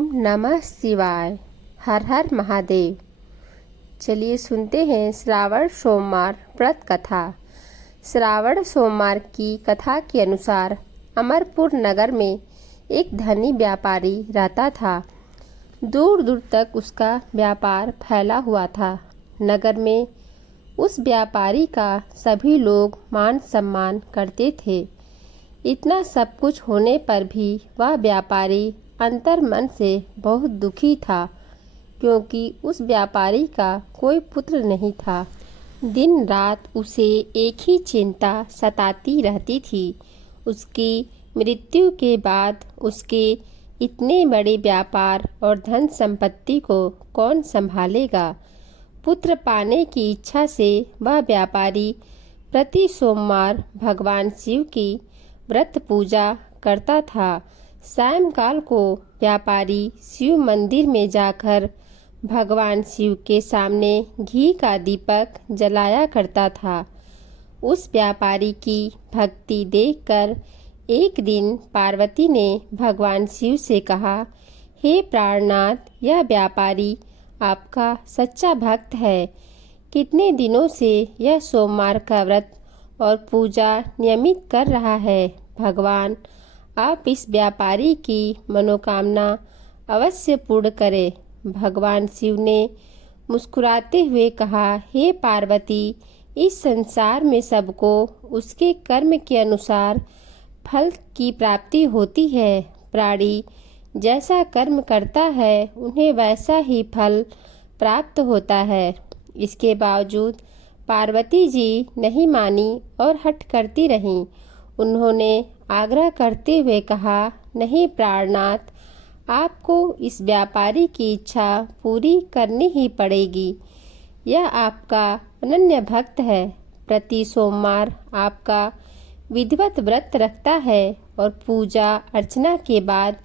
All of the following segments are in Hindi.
ओम नमः शिवाय। हर हर महादेव। चलिए सुनते हैं श्रावण सोमवार व्रत कथा। श्रावण सोमवार की कथा के अनुसार अमरपुर नगर में एक धनी व्यापारी रहता था। दूर दूर तक उसका व्यापार फैला हुआ था। नगर में उस व्यापारी का सभी लोग मान सम्मान करते थे। इतना सब कुछ होने पर भी वह व्यापारी अंतर मन से बहुत दुखी था, क्योंकि उस व्यापारी का कोई पुत्र नहीं था। दिन रात उसे एक ही चिंता सताती रहती थी। उसकी मृत्यु के बाद उसके इतने बड़े व्यापार और धन संपत्ति को कौन संभालेगा। पुत्र पाने की इच्छा से वह व्यापारी प्रति सोमवार भगवान शिव की व्रत पूजा करता था। सायंकाल को व्यापारी शिव मंदिर में जाकर भगवान शिव के सामने घी का दीपक जलाया करता था। उस व्यापारी की भक्ति देखकर एक दिन पार्वती ने भगवान शिव से कहा, हे प्राणनाथ, यह व्यापारी आपका सच्चा भक्त है। कितने दिनों से यह सोमवार का व्रत और पूजा नियमित कर रहा है। भगवान, आप इस व्यापारी की मनोकामना अवश्य पूर्ण करें। भगवान शिव ने मुस्कुराते हुए कहा, हे पार्वती, इस संसार में सबको उसके कर्म के अनुसार फल की प्राप्ति होती है। प्राणी जैसा कर्म करता है उन्हें वैसा ही फल प्राप्त होता है। इसके बावजूद पार्वती जी नहीं मानी और हठ करती रहीं। उन्होंने आग्रह करते हुए कहा, नहीं प्राणनाथ, आपको इस व्यापारी की इच्छा पूरी करनी ही पड़ेगी। यह आपका अनन्य भक्त है। प्रति सोमवार आपका विधिवत व्रत रखता है और पूजा अर्चना के बाद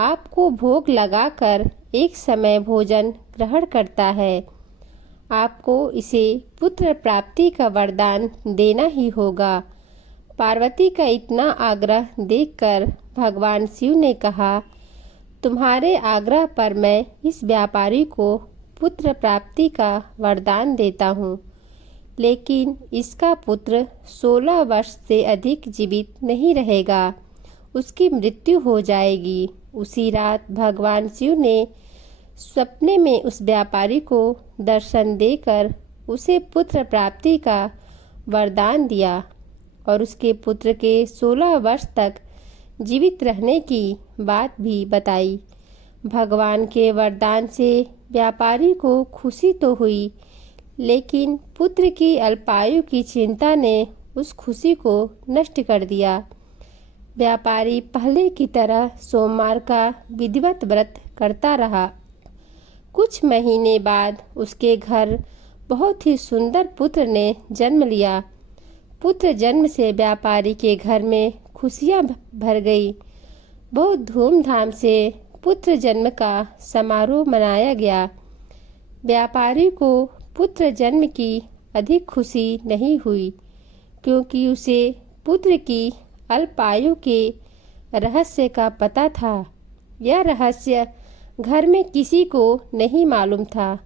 आपको भोग लगाकर एक समय भोजन ग्रहण करता है। आपको इसे पुत्र प्राप्ति का वरदान देना ही होगा। पार्वती का इतना आग्रह देखकर भगवान शिव ने कहा, तुम्हारे आग्रह पर मैं इस व्यापारी को पुत्र प्राप्ति का वरदान देता हूँ, लेकिन इसका पुत्र 16 वर्ष से अधिक जीवित नहीं रहेगा। उसकी मृत्यु हो जाएगी। उसी रात भगवान शिव ने सपने में उस व्यापारी को दर्शन देकर उसे पुत्र प्राप्ति का वरदान दिया और उसके पुत्र के 16 वर्ष तक जीवित रहने की बात भी बताई। भगवान के वरदान से व्यापारी को खुशी तो हुई, लेकिन पुत्र की अल्पायु की चिंता ने उस खुशी को नष्ट कर दिया। व्यापारी पहले की तरह सोमवार का विधिवत व्रत करता रहा। कुछ महीने बाद उसके घर बहुत ही सुंदर पुत्र ने जन्म लिया। पुत्र जन्म से व्यापारी के घर में खुशियां भर गई। बहुत धूमधाम से पुत्र जन्म का समारोह मनाया गया। व्यापारी को पुत्र जन्म की अधिक खुशी नहीं हुई, क्योंकि उसे पुत्र की अल्पायु के रहस्य का पता था। यह रहस्य घर में किसी को नहीं मालूम था।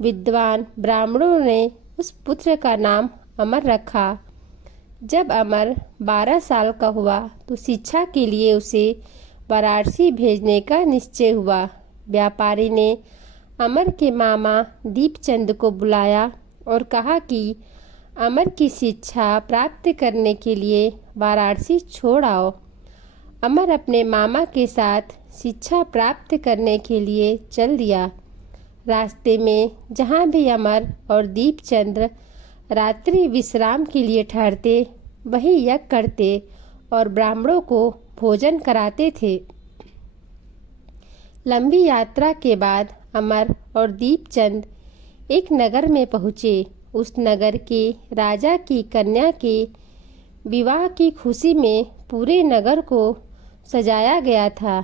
विद्वान ब्राह्मणों ने उस पुत्र का नाम अमर रखा। जब अमर 12 साल का हुआ तो शिक्षा के लिए उसे वाराणसी भेजने का निश्चय हुआ। व्यापारी ने अमर के मामा दीपचंद को बुलाया और कहा कि अमर की शिक्षा प्राप्त करने के लिए वाराणसी छोड़ आओ। अमर अपने मामा के साथ शिक्षा प्राप्त करने के लिए चल दिया। रास्ते में जहाँ भी अमर और दीपचंद्र रात्रि विश्राम के लिए ठहरते, वही यज्ञ करते और ब्राह्मणों को भोजन कराते थे। लंबी यात्रा के बाद अमर और दीपचंद एक नगर में पहुँचे। उस नगर के राजा की कन्या के विवाह की खुशी में पूरे नगर को सजाया गया था।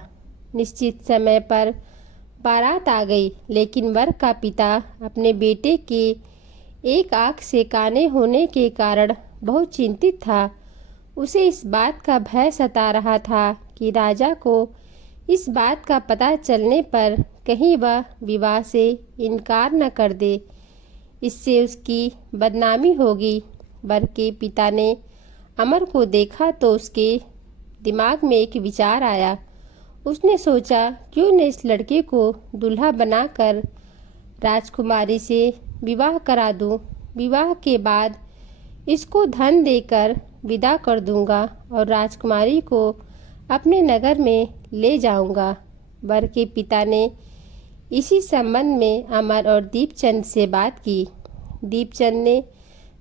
निश्चित समय पर बारात आ गई, लेकिन वर का पिता अपने बेटे के एक आँख से काने होने के कारण बहुत चिंतित था। उसे इस बात का भय सता रहा था कि राजा को इस बात का पता चलने पर कहीं वह विवाह से इनकार न कर दे, इससे उसकी बदनामी होगी। वर के पिता ने अमर को देखा तो उसके दिमाग में एक विचार आया। उसने सोचा, क्यों न इस लड़के को दूल्हा बनाकर राजकुमारी से विवाह करा दूं। विवाह के बाद इसको धन देकर विदा कर दूंगा और राजकुमारी को अपने नगर में ले जाऊंगा। वर के पिता ने इसी संबंध में अमर और दीपचंद से बात की। दीपचंद ने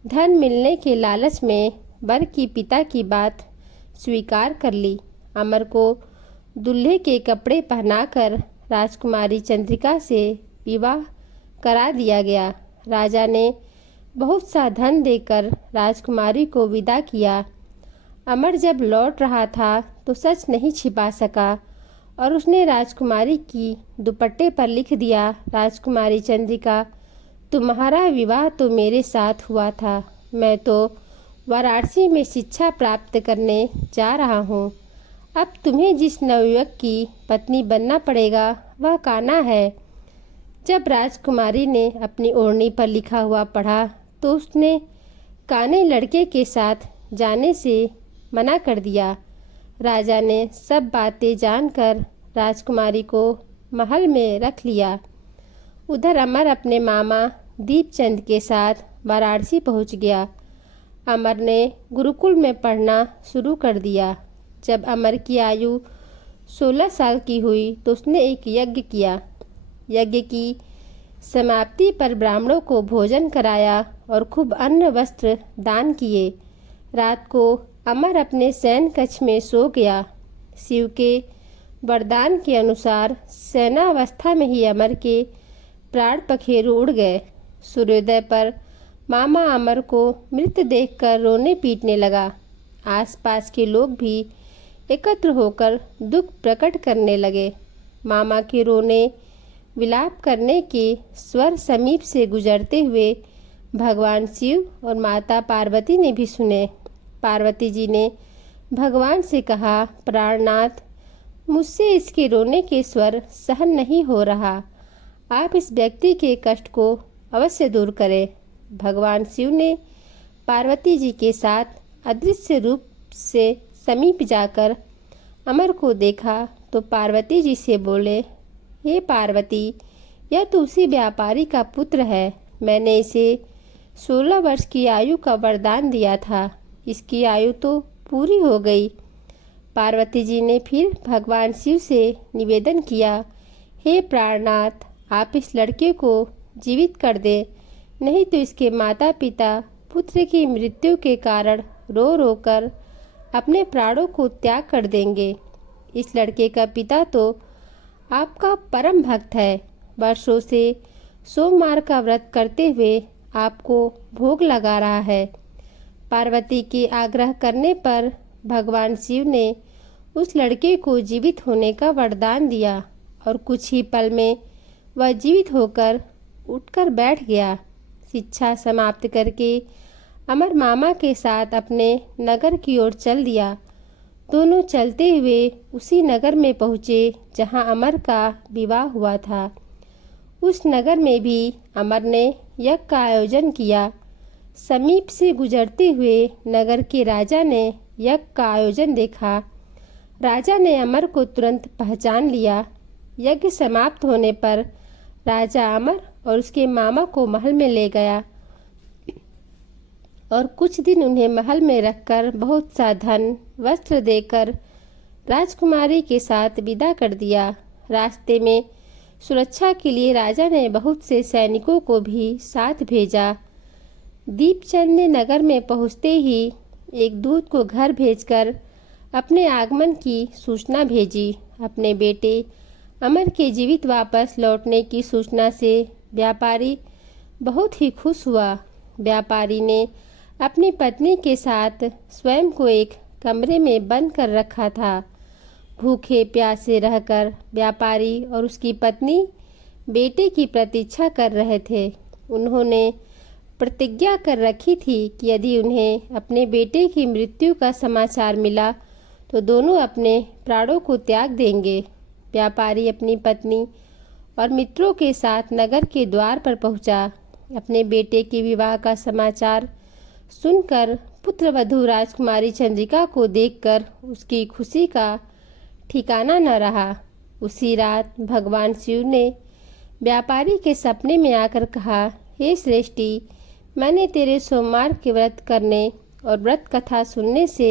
धन मिलने के लालच में वर के पिता की बात स्वीकार कर ली। अमर को दूल्हे के कपड़े पहनाकर राजकुमारी चंद्रिका से विवाह करा दिया गया। राजा ने बहुत सा धन देकर राजकुमारी को विदा किया। अमर जब लौट रहा था तो सच नहीं छिपा सका और उसने राजकुमारी की दुपट्टे पर लिख दिया, राजकुमारी चंद्रिका, तुम्हारा विवाह तो मेरे साथ हुआ था। मैं तो वाराणसी में शिक्षा प्राप्त करने जा रहा हूँ। अब तुम्हें जिस नवयुवक की पत्नी बनना पड़ेगा वह कान्हा है। जब राजकुमारी ने अपनी ओढ़नी पर लिखा हुआ पढ़ा तो उसने काने लड़के के साथ जाने से मना कर दिया। राजा ने सब बातें जानकर राजकुमारी को महल में रख लिया। उधर अमर अपने मामा दीपचंद के साथ वाराणसी पहुंच गया। अमर ने गुरुकुल में पढ़ना शुरू कर दिया। जब अमर की आयु 16 साल की हुई तो उसने एक यज्ञ किया। यज्ञ की समाप्ति पर ब्राह्मणों को भोजन कराया और खूब अन्न वस्त्र दान किए। रात को अमर अपने शयन कक्ष में सो गया। शिव के वरदान के अनुसार सेनावस्था में ही अमर के प्राण पखेरु उड़ गए। सूर्योदय पर मामा अमर को मृत देखकर रोने पीटने लगा। आसपास के लोग भी एकत्र होकर दुख प्रकट करने लगे। मामा के रोने विलाप करने के स्वर समीप से गुजरते हुए भगवान शिव और माता पार्वती ने भी सुने। पार्वती जी ने भगवान से कहा, प्राणनाथ, मुझसे इसके रोने के स्वर सहन नहीं हो रहा। आप इस व्यक्ति के कष्ट को अवश्य दूर करें। भगवान शिव ने पार्वती जी के साथ अदृश्य रूप से समीप जाकर अमर को देखा तो पार्वती जी से बोले, हे पार्वती, यह तो उसी व्यापारी का पुत्र है। मैंने इसे 16 वर्ष की आयु का वरदान दिया था। इसकी आयु तो पूरी हो गई। पार्वती जी ने फिर भगवान शिव से निवेदन किया, हे प्राणनाथ, आप इस लड़के को जीवित कर दें, नहीं तो इसके माता पिता पुत्र की मृत्यु के कारण रो रो कर अपने प्राणों को त्याग कर देंगे। इस लड़के का पिता तो आपका परम भक्त है। वर्षों से सोमवार का व्रत करते हुए आपको भोग लगा रहा है। पार्वती के आग्रह करने पर भगवान शिव ने उस लड़के को जीवित होने का वरदान दिया और कुछ ही पल में वह जीवित होकर उठकर बैठ गया। शिक्षा समाप्त करके अमर मामा के साथ अपने नगर की ओर चल दिया। दोनों चलते हुए उसी नगर में पहुँचे जहाँ अमर का विवाह हुआ था। उस नगर में भी अमर ने यज्ञ का आयोजन किया। समीप से गुजरते हुए नगर के राजा ने यज्ञ का आयोजन देखा। राजा ने अमर को तुरंत पहचान लिया। यज्ञ समाप्त होने पर राजा अमर और उसके मामा को महल में ले गया और कुछ दिन उन्हें महल में रखकर बहुत सा धन वस्त्र देकर राजकुमारी के साथ विदा कर दिया। रास्ते में सुरक्षा के लिए राजा ने बहुत से सैनिकों को भी साथ भेजा। दीपचंद ने नगर में पहुंचते ही एक दूत को घर भेजकर अपने आगमन की सूचना भेजी। अपने बेटे अमर के जीवित वापस लौटने की सूचना से व्यापारी बहुत ही खुश हुआ। व्यापारी ने अपनी पत्नी के साथ स्वयं को एक कमरे में बंद कर रखा था। भूखे प्यासे रहकर व्यापारी और उसकी पत्नी बेटे की प्रतीक्षा कर रहे थे। उन्होंने प्रतिज्ञा कर रखी थी कि यदि उन्हें अपने बेटे की मृत्यु का समाचार मिला तो दोनों अपने प्राणों को त्याग देंगे। व्यापारी अपनी पत्नी और मित्रों के साथ नगर के द्वार पर पहुंचा। अपने बेटे के विवाह का समाचार सुनकर पुत्रवधू राजकुमारी चंद्रिका को देखकर उसकी खुशी का ठिकाना न रहा। उसी रात भगवान शिव ने व्यापारी के सपने में आकर कहा, हे श्रेष्ठी, मैंने तेरे सोमवार के व्रत करने और व्रत कथा सुनने से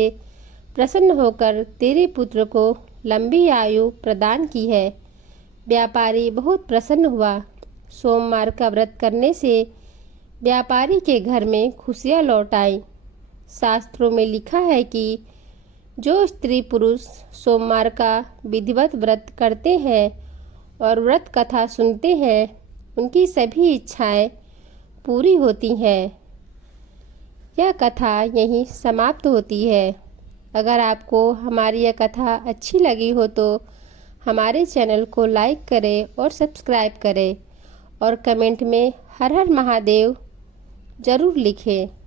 प्रसन्न होकर तेरे पुत्र को लंबी आयु प्रदान की है। व्यापारी बहुत प्रसन्न हुआ। सोमवार का व्रत करने से व्यापारी के घर में खुशियाँ लौट आईं। शास्त्रों में लिखा है कि जो स्त्री पुरुष सोमवार का विधिवत व्रत करते हैं और व्रत कथा सुनते हैं, उनकी सभी इच्छाएं पूरी होती हैं। यह कथा यहीं समाप्त होती है। अगर आपको हमारी यह कथा अच्छी लगी हो तो हमारे चैनल को लाइक करें और सब्सक्राइब करें और कमेंट में हर हर महादेव ज़रूर लिखें।